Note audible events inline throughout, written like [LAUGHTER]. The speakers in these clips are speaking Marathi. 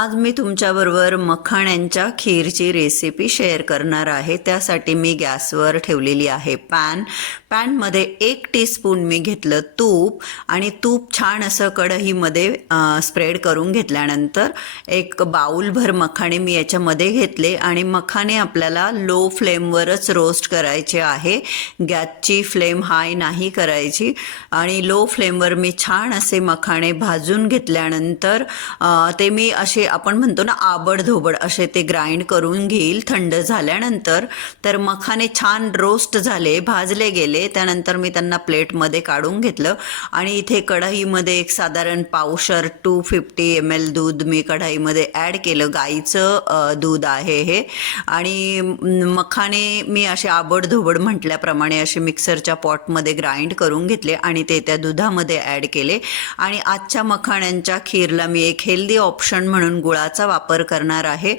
आज मी तुमच्याबरोबर मखाण्यांच्या खीरची रेसिपी शेअर करणार आहे. त्यासाठी मी गॅसवर ठेवलेली आहे पॅन पॅनमध्ये एक टीस्पून मी घेतलं तूप आणि तूप छान असं कढईमध्ये स्प्रेड करून घेतल्यानंतर एक बाऊलभर मखाणे मी याच्यामध्ये घेतले आणि मखाणे आपल्याला लो फ्लेमवरच रोस्ट करायचे आहे. गॅसची फ्लेम हाय नाही करायची आणि लो फ्लेमवर मी छान असे मखाणे भाजून घेतल्यानंतर ते मी असे आपण म्हणतो ना आबड धोबड असे ते ग्राइंड करून घेईल थंड झाल्यानंतर. तर मखाने छान रोस्ट झाले भाजले गेले. त्यानंतर मी त्यांना प्लेटमध्ये काढून घेतलं. आणि इथे कढईमध्ये एक साधारण पावशर टू फिफ्टी एम एल दूध मी कढाईमध्ये ॲड केलं. गाईचं दूध आहे हे. आणि मखाने मी असे आबडधोबड म्हटल्याप्रमाणे असे मिक्सरच्या पॉटमध्ये ग्राइंड करून घेतले आणि ते त्या दुधामध्ये ॲड केले. आणि आजच्या मखाण्यांच्या खीरला मी एक हेल्दी ऑप्शन म्हणून गुळाचा वापर करणार आहे.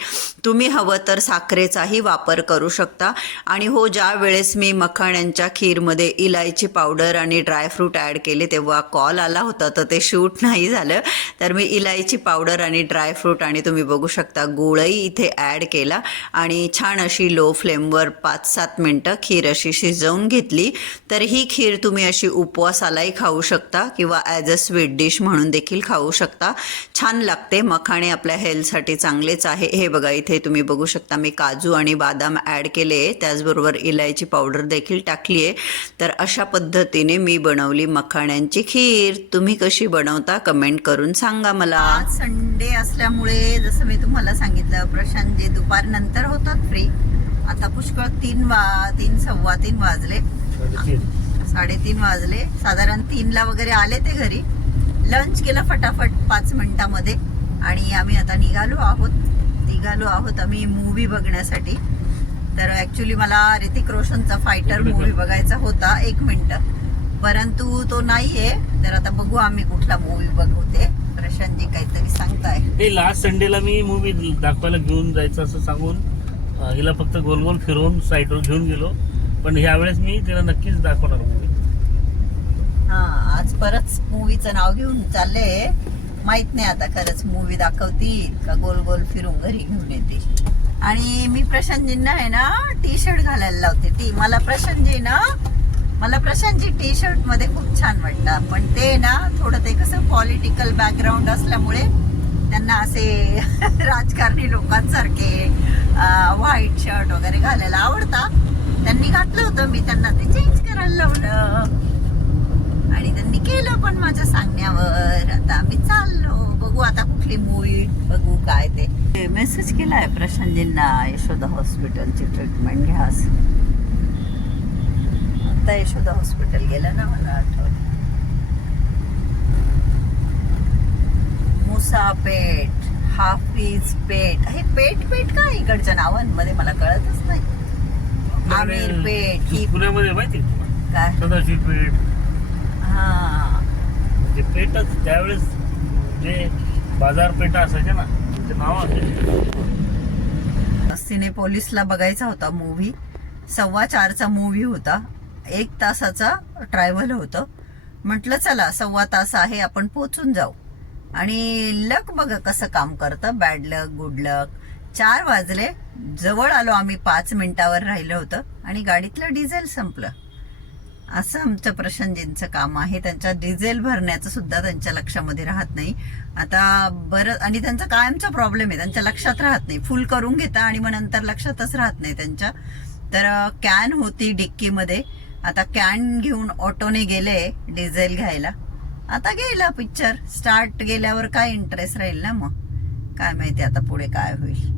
तुम्ही हवं तर साखरेचाही वापर करू शकता. आणि हो ज्या वेळेस मी मखाण्यांच्या खीरमध्ये इलायची पावडर आणि ड्रायफ्रूट ॲड केले तेव्हा कॉल आला होता तर ते शूट नाही झालं. तर मी इलायची पावडर आणि ड्रायफ्रूट आणि तुम्ही बघू शकता गुळही इथे ॲड केला आणि छान अशी लो फ्लेमवर पाच सात मिनटं खीर अशी शिजवून घेतली. तर ही खीर तुम्ही अशी उपवासालाही खाऊ शकता किंवा ॲज अ स्वीट डिश म्हणून देखील खाऊ शकता. छान लागते मखाणे आपल्या हेल्थसाठी चांगलेच आहे. हे बघा इथे तुम्ही बघू शकता मी काजू आणि बदाम ॲड केले. त्याचबरोबर इलायची पावडर देखील टाकली आहे तर अशा पद्धतीने मी बनवली मखाण्यांची खीर. तुम्ही कशी बनवता कमेंट करून सांगा मला. आज संडे असल्यामुळे जसं मी तुम्हाला सांगितलं प्रशांत जे दुपारनंतर होतात फ्री आता पुष्कळ तीन वा तीन सव्वा तीन वाजले. साडेतीन. वाजले. साधारण तीनला वगैरे आले ते घरी. लंच केलं फटाफट पाच मिनिटामध्ये. आणि आम्ही आता निघालो आहोत. निघालो आहोत आम्ही मूवी बघण्यासाठी. तर ऍक्च्युली मला ऋतिक रोशनचा फायटर मूवी बघायचा होता एक मिनिट परंतु तो नाहीये. तर आता बघू आम्ही कुठला मूवी बघू ते प्रशांतजी काहीतरी सांगताय. ते लास्ट संडेला मी मूवी दाखवायला घेऊन जायचं असं सांगून हिला फक्त गोल गोल फिरवून साईडवर घेऊन गेलो. पण ह्या वेळेस मी तिला नक्कीच दाखवणार मूवी हा आज परत मूवीचं नाव घेऊन चालले. माहीत नाही आता खरंच मूवी दाखवतील का गोल गोल फिरून घरी घेऊन येतील. आणि मी प्रशांतजींना आहे ना टी शर्ट घालायला लावते. ती मला प्रशांतजी ना मला प्रशांतजी टी शर्टमध्ये खूप छान वाटतं. पण ते ना थोडं ते कसं पॉलिटिकल बॅकग्राऊंड असल्यामुळे त्यांना असे [LAUGHS] राजकारणी लोकांसारखे व्हाईट शर्ट वगैरे घालायला आवडतात. त्यांनी घातलं होतं. मी त्यांना ते चेंज करायला लावलं. आणि त्यांनी केलं पण माझ्या सांगण्यावर. कुठली मूवी बघू काय ते. मेसेज केलाय प्रशांतजींना यशोदा हॉस्पिटलची ट्रीटमेंट घ्या असं. आता यशोदा हॉस्पिटल गेलं ना मला आठवत मुसापेठ हाफिज पेठ हे पेठ पेठ का इकडच्या नावांमध्ये? मला कळतच नाही. आमिर पेठ ही पुण्यामध्ये माहिती आहे? काय? सदाशिव पेठ हा. म्हणजे पेठच त्यावेळेस जे बाजारपेठा असायच्या ना ते नाव असायचे. सिने पोलीसला बघायचा होता मूवी सव्वा चारचा मूवी होता. एक तासाचा ट्रॅव्हल होतं. म्हटलं चला सव्वा तास आहे आपण पोचून जाऊ. आणि लक बघा कसं काम करतं. बॅड लक गुड लक चार वाजले. जवळ आलो आम्ही पाच मिनिटावर राहिलं होतं. आणि गाडीतलं डिझेल संपलं. असं आमचं प्रशांतजींचं काम आहे. त्यांच्या डिझेल भरण्याचं सुद्धा त्यांच्या लक्षामध्ये राहत नाही. आता बरं आणि त्यांचा कायमचा प्रॉब्लेम आहे. त्यांच्या लक्षात राहत नाही. फुल करून घेता आणि मग नंतर लक्षातच राहत नाही त्यांच्या. तर कॅन होती डिक्कीमध्ये. आता कॅन घेऊन ऑटोने गेले डिझेल घ्यायला. आता गेला पिक्चर स्टार्ट गेल्यावर काय इंटरेस्ट राहील ना मग? काय माहिती आता पुढे काय होईल.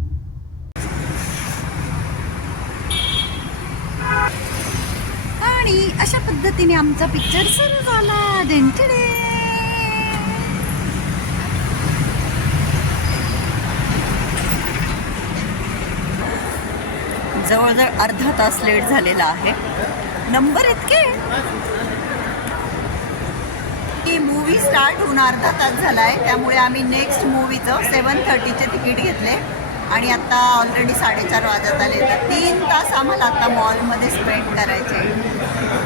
आणि अशा पद्धतीने आमचा पिक्चर सुरू झाला. डेंटिडे जवळजवळ अर्धा तास लेट झालेला आहे. नंबर इतके. की मूवी स्टार्ट होऊन अर्धा तास झालाय. त्यामुळे आम्ही नेक्स्ट मूवीचं सेवन थर्टीचे तिकीट घेतले. आणि आता ऑलरेडी साडेचार वाजत आले तर तीन तास आम्हाला आता मॉलमध्ये स्पेंड करायचे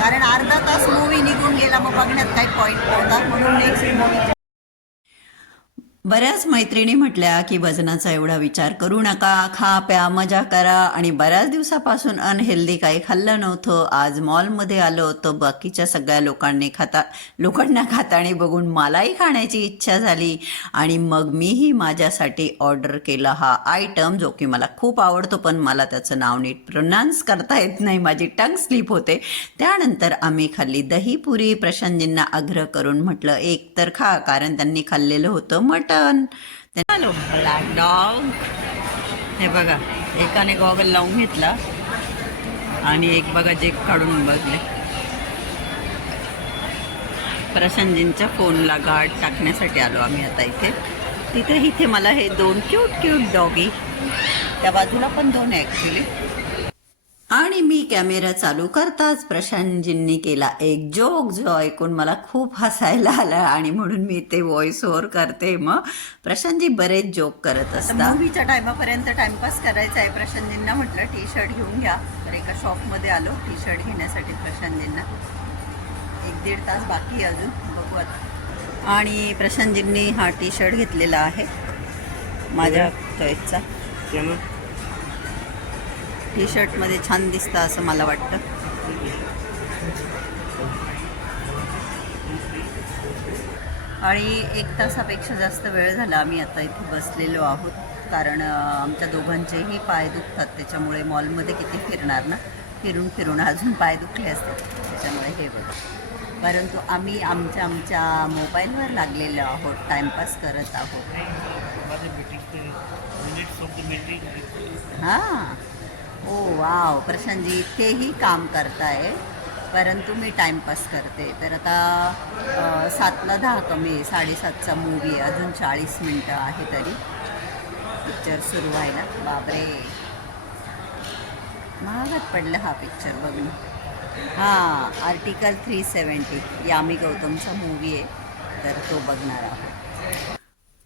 कारण अर्धा तास मूवी निघून गेला मग बघण्यात काही पॉईंट नव्हता. म्हणून नेक्स्ट मूवी बऱ्याच मैत्रिणी म्हटल्या की वजनाचा एवढा विचार करू नका खा प्या मजा करा. आणि बऱ्याच दिवसापासून अनहेल्दी काही खाल्लं नव्हतं. आज मॉलमध्ये आलो तर बाकीच्या सगळ्या लोकांनी खाता लोकांना खातानी बघून मलाही खाण्याची इच्छा झाली. आणि मग मीही माझ्यासाठी ऑर्डर केला हा आयटम जो की मला खूप आवडतो पण मला त्याचं नाव नीट प्रोनाऊन्स करता येत नाही. माझी टंग स्लिप होते. त्यानंतर आम्ही खाल्ली दहीपुरी. प्रशांतजींना आग्रह करून म्हटलं एक तर खा कारण त्यांनी खाल्लेलं होतं मटण हॅलो ब्लॅक डॉग हे बघा एकाने गॉगल लावून घेतला आणि एक बघा जे काढून बघले प्रशांतजींच्या फोनला गाठ टाकण्यासाठी आलो आम्ही आता इथे तिथे इथे मला हे दोन क्यूट क्यूट डॉगी त्या बाजूला पण दोन आहे ॲक्च्युली आणि मी कॅमेरा चालू करताच प्रशांतजींनी केला एक जोक जो ऐकून मला खूप हसायला आला आणि म्हणून मी ते व्हॉइस ओव्हर करते. मग प्रशांतजी बरेच जोक करत असतात. मूवीच्या टायमापर्यंत टाइमपास करायचा आहे. प्रशांतजींना म्हटलं टी शर्ट घेऊन घ्या. तर एका शॉपमध्ये आलो. टी शर्ट घेण्यासाठी प्रशांतजींना एक दीड तास बाकी अजून. बघू आता. आणि प्रशांतजींनी हा टी शर्ट घेतलेला आहे. माझ्या चॉईसचा टी शर्टमध्ये छान दिसतं असं मला वाटतं. आणि एक तासापेक्षा जास्त वेळ झाला आम्ही आता इथे बसलेलो आहोत. कारण आमच्या दोघांचेही पाय दुखतात. त्याच्यामुळे मॉलमध्ये किती फिरणार ना? फिरून फिरून अजून पाय दुखले असतात त्याच्यामुळे हे बघ. परंतु आम्ही आमच्या आमच्या मोबाईलवर लागलेलो आहोत. टाईमपास करत आहोत. हां. ओ वाव. प्रशांतजी इथेही काम करताय. परंतु मी टाईमपास करते. तर आता सातला दहा कमी आहे. साडेसातचा मूवी आहे. अजून चाळीस मिनटं आहे तरी. पिक्चर सुरू व्हायला बापरे. महागात पडलं हा पिक्चर बघणं हां आर्टिकल थ्री सेवन्टी यामी गौतमचा मूवी आहे. तर तो बघणार आहोत.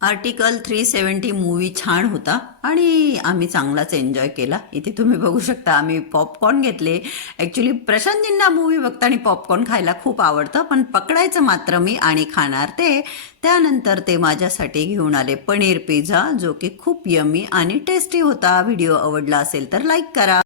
आर्टिकल थ्री सेवन्टी मूवी छान होता आणि आम्ही चांगलाच एन्जॉय केला. इथे तुम्ही बघू शकता आम्ही पॉपकॉर्न घेतले. ॲक्च्युली प्रशांतजींना मूवी आणि पॉपकॉर्न खायला खूप आवडतं पण पकडायचं मात्र मी आणि खाणार ते. त्यानंतर ते माझ्यासाठी घेऊन आले पनीर पिझ्झा जो की खूप यमी आणि टेस्टी होता. व्हिडिओ आवडला असेल तर लाईक करा.